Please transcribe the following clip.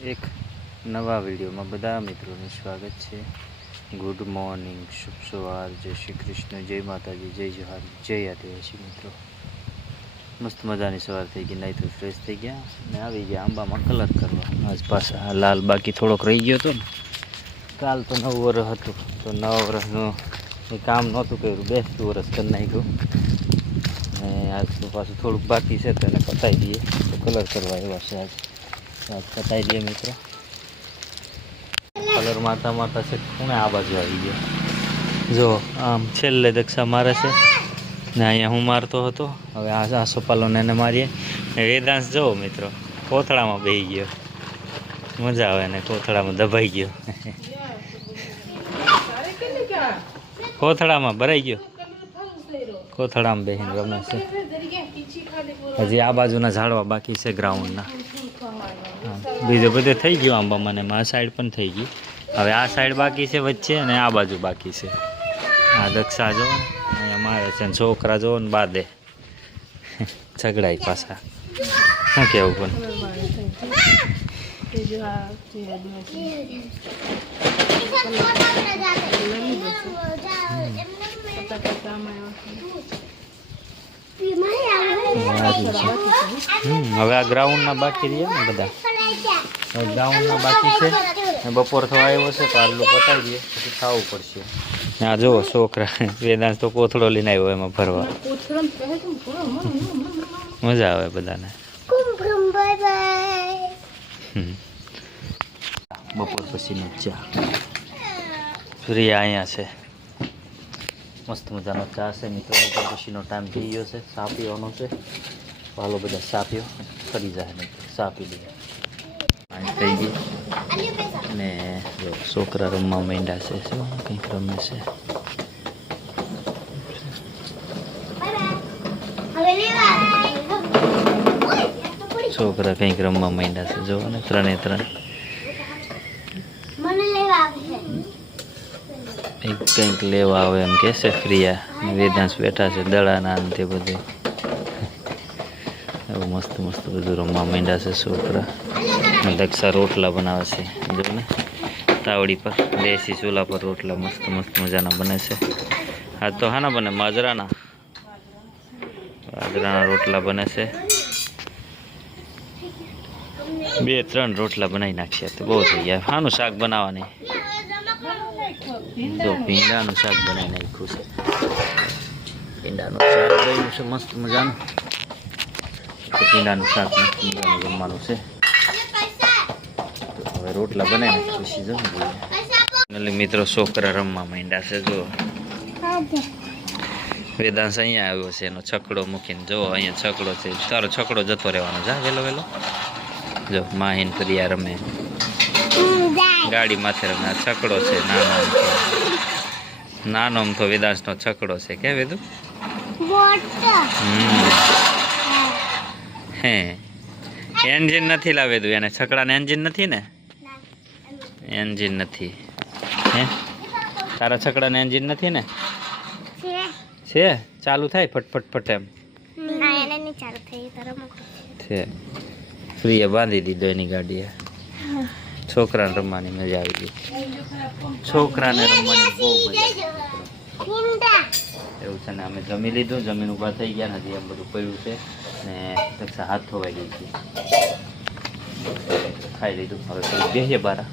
એક નવા વિડીયોમાં બધા મિત્રોનું સ્વાગત છે। ગુડ મોર્નિંગ, શુભ સવાર, જય શ્રી કૃષ્ણ, જય માતાજી, જય જોહાર, જય આદિવાસી મિત્રો। મસ્ત મજાની સવાર થઈ ગઈ, નહીં તો ફ્રેશ થઈ ગયા ને આવી ગયા આંબામાં કલર કરવા। આજ પાછા લાલ બાકી થોડોક રહી ગયો હતો ને, કાલ તો નવું વર્ષ હતું તો નવા વર્ષનું એ કામ નહોતું કર્યું, બેસતું વર્ષ કરી નાખ્યું ને આજ તો પાછું થોડુંક બાકી છે તો એને પતાવી દઈએ, તો કલર કરવા એવા છે આજ પતાવી દઈએ મિત્રો। કલર મારતા મારતા છે ખૂણે આ બાજુ આવી ગયો, જો આમ છેલ્લે દક્ષા મારે છે ને અહીંયા હું મારતો હતો, હવે આ સોપાલોને એને મારીએ। વેદાંશ જો મિત્રો કોથળામાં બેસી ગયો, મજા આવે ને કોથળામાં દબાઈ ગયો, કોથળામાં ભરાઈ ગયો, કોથળામાં બેસીને રમે છે। હજી આ બાજુના ઝાડવા બાકી છે ગ્રાઉન્ડના, બીજે બધે થઈ ગયું આંબામાં ને આ સાઈડ પણ થઈ ગઈ, હવે આ સાઈડ બાકી છે વચ્ચે અને આ બાજુ બાકી છે। આ દક્ષા જો અહીંયા મારે છે ને છોકરા જો ને બાદે ઝઘડાય પાછા, શું કહેવું પણ હવે આ ગ્રાઉન્ડના બાકી રહ્યા ને બધા, ગ્રાઉન્ડના બાકી છે ને બપોર થવા આવ્યો છે તો આટલું પતાવી દઈએ પછી ખાવું પડશે। આ જુઓ છોકરા વેદાંશ તો કોથળો લઈને આવ્યો એમાં ભરવા, મજા આવે બધાને। બપોર પછીનો ચા પ્રિયા અહીંયા છે, મસ્ત મજાનો ચા છે મિત્રો। બપોર પછીનો ટાઈમ થઈ ગયો છે, ચા પીવાનો છે, હાલો બધા ચા પીઓ, ફરી જાય નહીં ચા પી લઈએ। થઈ ગઈ ને જો છોકરા રમવા માંડ્યા છે, શું કંઈક રમે છે, છોકરા કંઈક રમવા માંડ્યા છે, જો ને ત્રણે ત્રણ કંઈક લેવા આવે એમ કે છે પ્રિયા, વેદાંશ બેઠા છે દડાના તે બધે એવું મસ્ત મસ્ત બધું રમવા માંડ્યા છે છોકરા। દક્ષા રોટલા બનાવે છે, જો ને તાવડી પર દેશી ચૂલા પર રોટલા મસ્ત મસ્ત મજાના બને છે। આ તો હાના બને બાજરાના રોટલા બને છે, 2-3 રોટલા બનાવી નાખ્યા તો બહુ થઈ ગયા। હાનું શાક બનાવવાની, જો ભીંડાનું શાક બનાવી નાખ્યું છે, ભીંડાનું શાક બન્યું છે મસ્ત મજાનું, ભીંડાનું શાક મસ્ત મજાનું જમવાનું છે। હવે રોટલા બનાવી પછી જમી મિત્રો છોકરા રમવા માંડ્યા છે, જો વેદાંશ અહીંયા આવ્યો છે એનો છકડો મૂકીને, જો અહીંયા છકડો છે, તારો છકડો જતો રહેવાનો, જા વેલો વેલો, જો માહીન પ્રિયા રમે ગાડી માથે રમે, આ છકડો છે નાનો આમ તો વેદાંશનો છકડો છે કે વેદુ, હે એન્જિન નથી લાવે તું એને, છકડાને એન્જિન નથી ને, એન્જિન નથી હે તારા છકડાને એન્જિન નથી ને, છે ચાલુ થાય ફટફટ ફટ એમ છે। પ્રિય બાંધી દીધો એની ગાડીએ, છોકરાને રમવાની મજા આવી ગઈ, છોકરાને રમવાની બહુ મજા એવું છે ને। અમે જમી લીધું, જમીન ઊભા થઈ ગયા નથી એમ બધું પડ્યું છે ને દક્ષા હાથ ધોવાઈ ગઈ હતી, ખાઈ લીધું, હવે બેસીએ બારા।